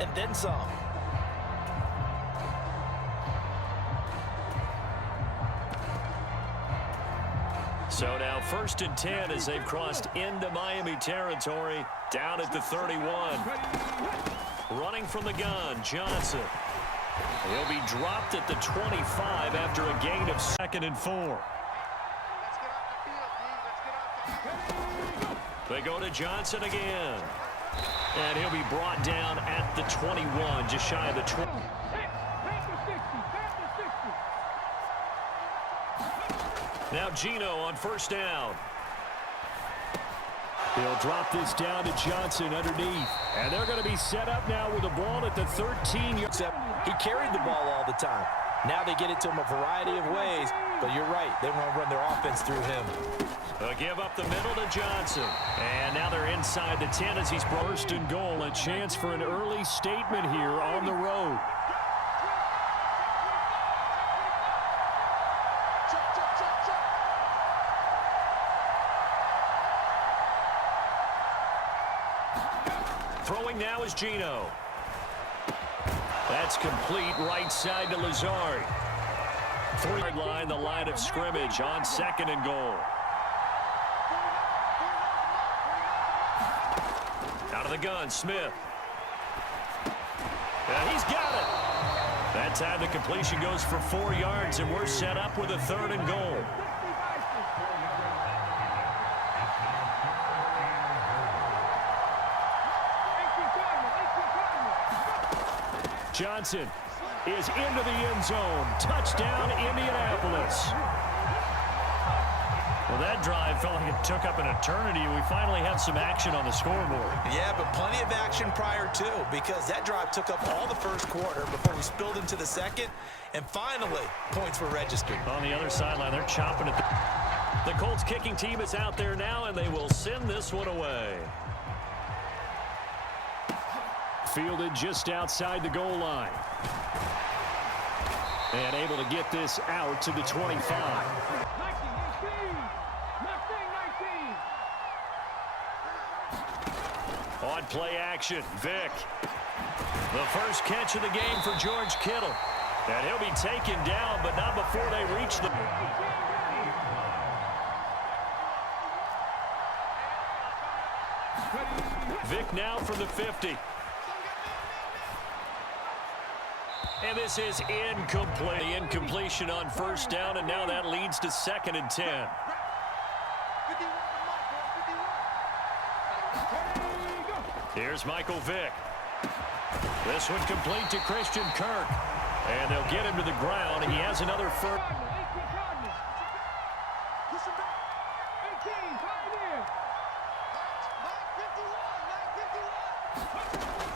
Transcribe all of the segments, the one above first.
and then some. So now 1st and 10 as they've crossed into Miami territory, down at the 31. Running from the gun, Johnson. He'll be dropped at the 25 after a gain of 2nd and 4. They go to Johnson again. And he'll be brought down at the 21, just shy of the 20. Now Geno on 1st down. He'll drop this down to Johnson underneath. And they're going to be set up now with the ball at the 13. Except he carried the ball all the time. Now they get it to him a variety of ways. But you're right, they want to run their offense through him. They'll give up the middle to Johnson. And now they're inside the 10 as he's first and goal. A chance for an early statement here on the road. Throwing now is Geno. That's complete right side to Lazard. 3-yard line, the line of scrimmage on 2nd and goal. Out of the gun, Smith. And he's got it. That time the completion goes for 4 yards, and we're set up with a 3rd and goal. Johnson is into the end zone. Touchdown, Indianapolis. Well, that drive felt like it took up an eternity. We finally have some action on the scoreboard. Yeah, but plenty of action prior to, because that drive took up all the 1st quarter before we spilled into the 2nd, and finally, points were registered. On the other sideline, they're chopping it. The Colts kicking team is out there now, and they will send this one away. Fielded just outside the goal line. And able to get this out to the 25. On play action, Vick. The first catch of the game for George Kittle. And he'll be taken down, but not before they reach the... Vick now from the 50. And this is incomplete. The incompletion on 1st down, and now that leads to 2nd and 10. Here's Michael Vick. This one complete to Christian Kirk. And they'll get him to the ground. He has another first.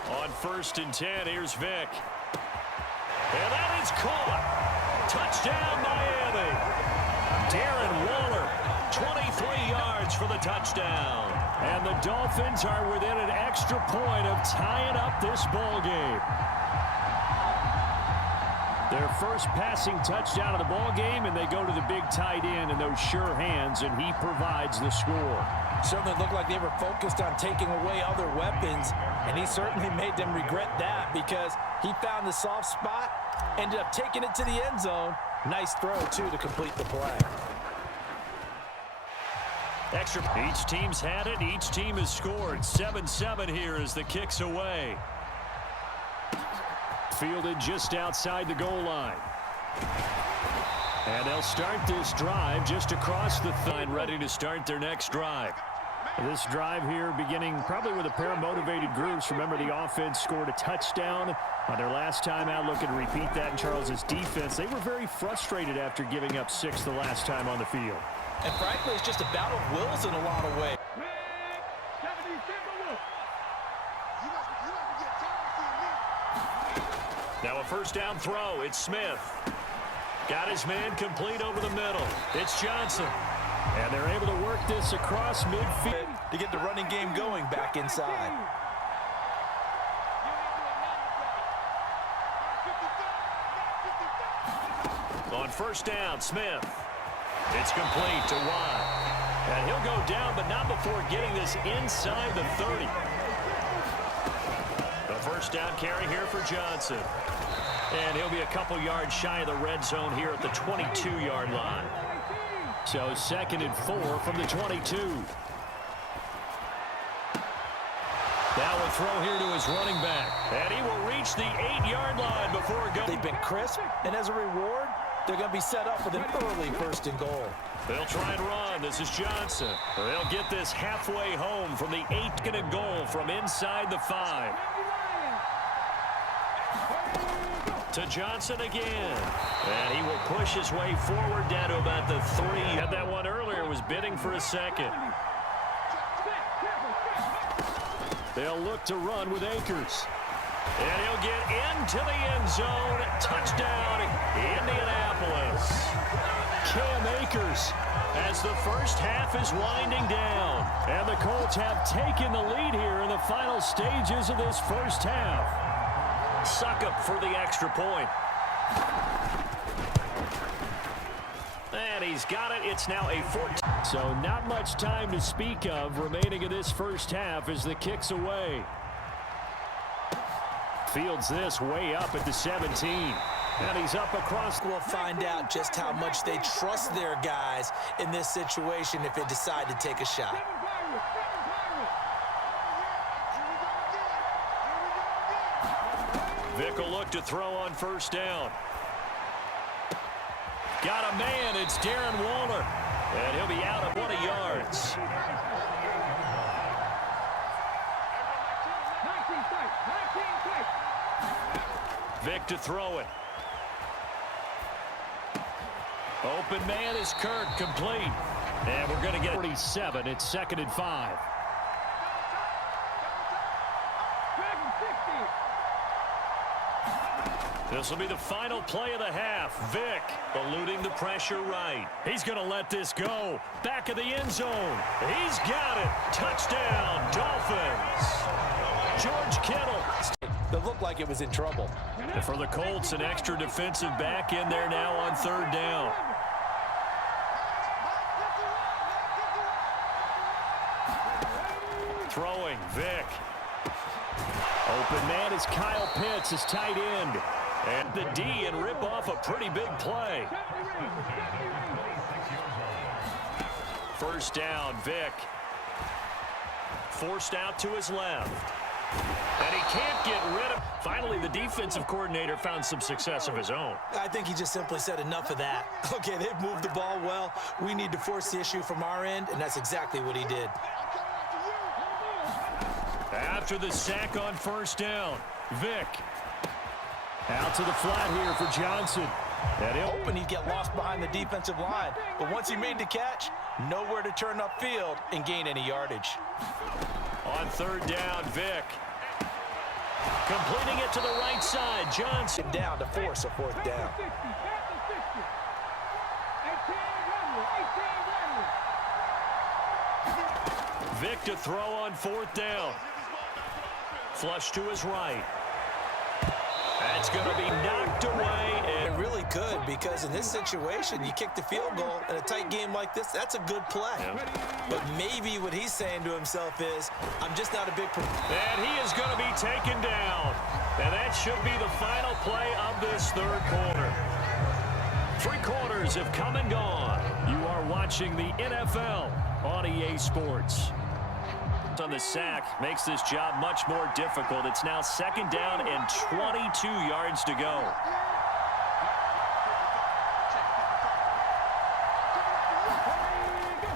On 1st and 10, here's Vick. And that is caught. Touchdown, Miami. Darren Waller, 23 yards for the touchdown. And the Dolphins are within an extra point of tying up this ball game. Their first passing touchdown of the ball game, and they go to the big tight end in those sure hands, and he provides the score. Certainly looked like they were focused on taking away other weapons, and he certainly made them regret that because he found the soft spot, ended up taking it to the end zone. Nice throw, too, to complete the play. Extra. Each team's had it. Each team has scored. 7-7 here as the kick's away. Fielded just outside the goal line. And they'll start this drive just across the line, ready to start their next drive. This drive here beginning probably with a pair of motivated groups. Remember, the offense scored a touchdown on their last time out. Looking to repeat that in Charles's defense. They were very frustrated after giving up 6 the last time on the field. And frankly, it's just a battle of wills in a lot of ways. Now a 1st down throw. It's Smith. Got his man complete over the middle. It's Johnson. And they're able to work this across midfield to get the running game going back inside. On 1st down, Smith. It's complete to Watt. And he'll go down, but not before getting this inside the 30. The 1st First down carry here for Johnson. And he'll be a couple yards shy of the red zone here at the 22-yard line. So 2nd and 4 from the 22. Now a throw here to his running back. And he will reach the 8-yard line before it goes. They've been crisp, and as a reward, they're going to be set up with an early 1st and goal. They'll try and run. This is Johnson. They'll get this halfway home from the 8th and goal from inside the 5. To Johnson again. And he will push his way forward down to about the 3. Had that one earlier, was bidding for a second. They'll look to run with Akers. And he'll get into the end zone. Touchdown, Indianapolis. Cam Akers as the first half is winding down. And the Colts have taken the lead here in the final stages of this first half. Suck up for the extra point. And he's got it. It's now a 14. So not much time to speak of remaining in this first half as the kick's away. Fields this way up at the 17. And he's up across. We'll find out just how much they trust their guys in this situation if they decide to take a shot. Vic will look to throw on 1st down. Got a man. It's Darren Waller. And he'll be out of 20 yards. Vic to throw it. Open man is Kirk, complete. And we're going to get 47. It's 2nd and 5. This will be the final play of the half. Vic eluding the pressure right. He's going to let this go. Back of the end zone. He's got it. Touchdown, Dolphins. George Kittle. It looked like it was in trouble. And for the Colts, an extra defensive back in there now on 3rd down. Throwing, Vic. Open man is Kyle Pitts, his tight end. And the D and rip off a pretty big play. 1st down, Vic. Forced out to his left. And he can't get rid of. Finally, the defensive coordinator found some success of his own. I think he just simply said enough of that. Okay, they've moved the ball well. We need to force the issue from our end, and that's exactly what he did. After the sack on 1st down, Vic. Out to the flat here for Johnson. And he'll hoping he'd get lost behind the defensive line. But once he made the catch, nowhere to turn upfield and gain any yardage. On 3rd down, Vic. Completing it to the right side, Johnson. Down to force a 4th down. Vic to throw on 4th down. Flush to his right. That's going to be knocked away. And it really could, because in this situation, you kick the field goal in a tight game like this, that's a good play. Yeah. But maybe what he's saying to himself is, I'm just not a big... And he is going to be taken down. And that should be the final play of this 3rd quarter. 3 quarters have come and gone. You are watching the NFL on EA Sports. On the sack makes this job much more difficult. It's now 2nd down and 22 yards to go.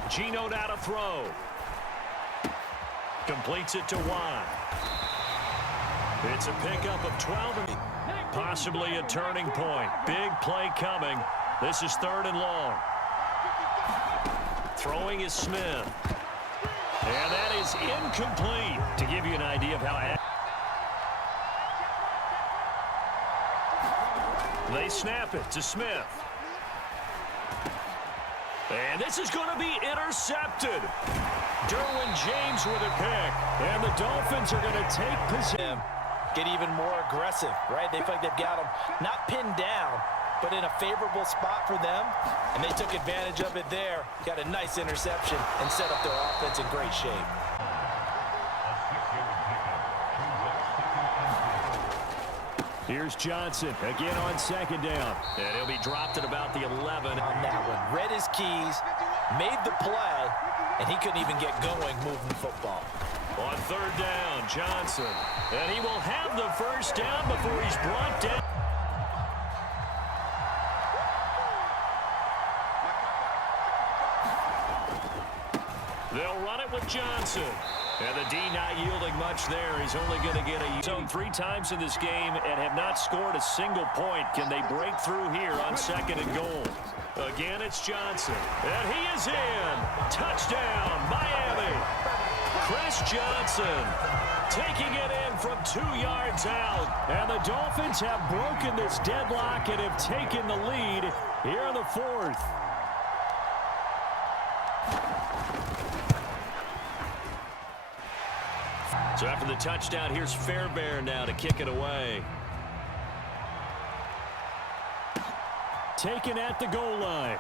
Geno now to throw. Completes it to Watt. It's a pickup of 12. Possibly a turning point. Big play coming. This is 3rd and long. Throwing is Smith. And that is incomplete. To give you an idea of how... They snap it to Smith. And this is going to be intercepted. Derwin James with a pick. And the Dolphins are going to take possession. Get even more aggressive, right? They feel like they've got them not pinned down, but in a favorable spot for them. And they took advantage of it there. Got a nice interception and set up their offense in great shape. Here's Johnson again on second down. And he'll be dropped at about the 11. On that one, read his keys, made the play, and he couldn't even get going moving the football. On third down, Johnson. And he will have the first down before he's brought down. They'll run it with Johnson. And the D not yielding much there. He's only going to get a zone 3 times in this game and have not scored a single point. Can they break through here on second and goal? Again, it's Johnson. And he is in. Touchdown, Miami. Chris Johnson taking it in from 2 yards out. And the Dolphins have broken this deadlock and have taken the lead here in the 4th. So after the touchdown, here's Fairbairn now to kick it away. Taken at the goal line.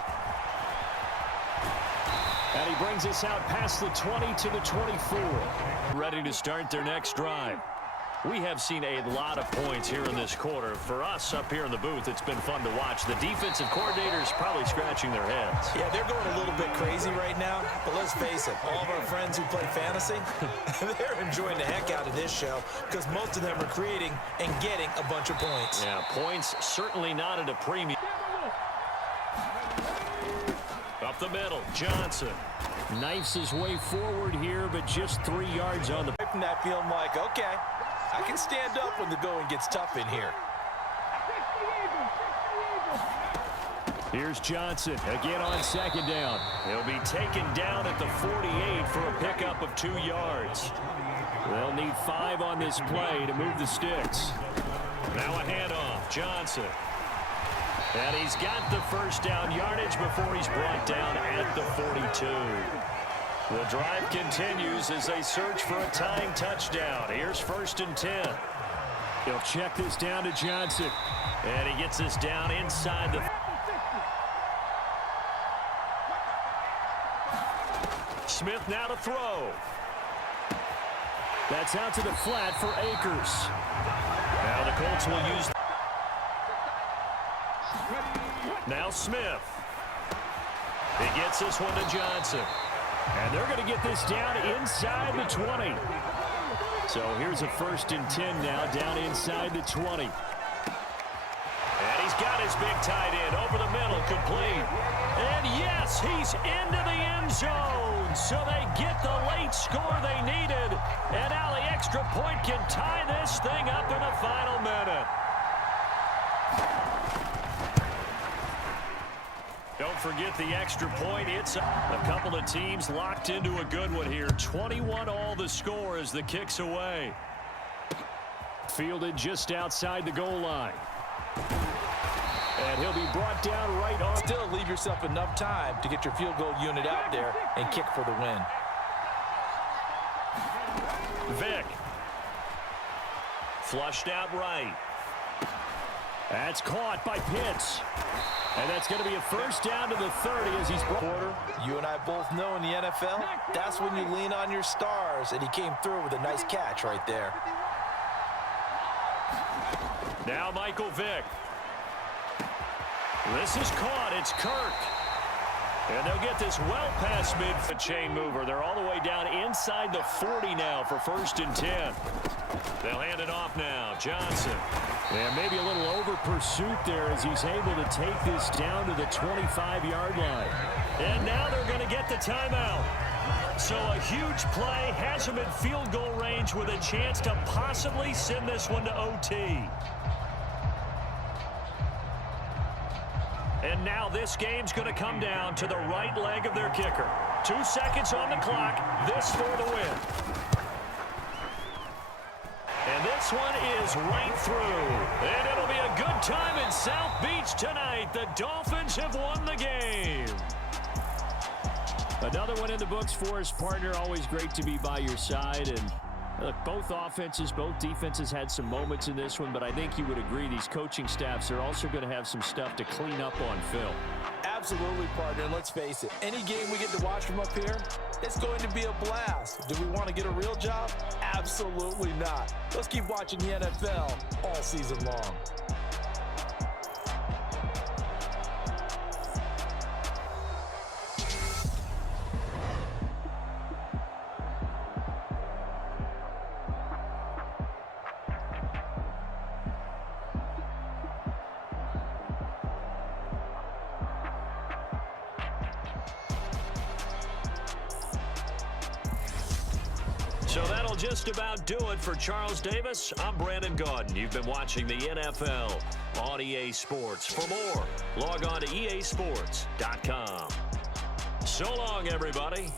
And he brings us out past the 20 to the 24. Ready to start their next drive. We have seen a lot of points here in this quarter. For us up here in the booth, it's been fun to watch. The defensive coordinators probably scratching their heads. Yeah, they're going a little bit crazy right now. But let's face it, all of our friends who play fantasy, they're enjoying the heck out of this show because most of them are creating and getting a bunch of points. Yeah, points certainly not at a premium. Up the middle, Johnson. Knifes his way forward here, but just 3 yards on the... From that field, I'm like, okay, I can stand up when the going gets tough in here. Here's Johnson again on second down. He'll be taken down at the 48 for a pickup of 2 yards. They'll need 5 on this play to move the sticks. Now a handoff, Johnson. And he's got the first down yardage before he's brought down at the 42. The drive continues as they search for a tying touchdown. Here's 1st and 10. He'll check this down to Johnson. And he gets this down inside the... Smith now to throw. That's out to the flat for Akers. Now the Colts will use... Now Smith. He gets this one to Johnson. And they're going to get this down inside the 20. So here's a 1st and 10 now down inside the 20. And he's got his big tight end over the middle, complete. And yes, he's into the end zone. So they get the late score they needed. And now the extra point can tie this thing up in the final minute. Don't forget the extra point. It's a couple of teams locked into a good one here. 21 all the score as the kick's away. Fielded just outside the goal line. And he'll be brought down right on. Still leave yourself enough time to get your field goal unit out there and kick for the win. Vick. Flushed out right. That's caught by Pitts. And that's going to be a first down to the 30 as he's brought. You and I both know in the NFL, that's when you lean on your stars, and he came through with a nice catch right there. Now Michael Vick. This is caught. It's Kirk. And they'll get this well past mid. The chain mover. They're all the way down inside the 40 now for 1st and 10. They'll hand it off now. Johnson. Yeah, maybe a little over pursuit there as he's able to take this down to the 25-yard line. And now they're going to get the timeout. So a huge play has him in field goal range with a chance to possibly send this one to OT. And now this game's going to come down to the right leg of their kicker. 2 seconds on the clock. This for the win. And this one is right through. And it'll be a good time in South Beach tonight. The Dolphins have won the game. Another one in the books for us, partner. Always great to be by your side. And Look, both offenses, both defenses had some moments in this one, but I think you would agree these coaching staffs are also going to have some stuff to clean up on film. Absolutely, partner. Let's face it, any game we get to watch from up here, it's going to be a blast. Do we want to get a real job? Absolutely not. Let's keep watching the NFL all season long. So that'll just about do it for Charles Davis. I'm Brandon Gaudin. You've been watching the NFL on EA Sports. For more, log on to easports.com. So long, everybody.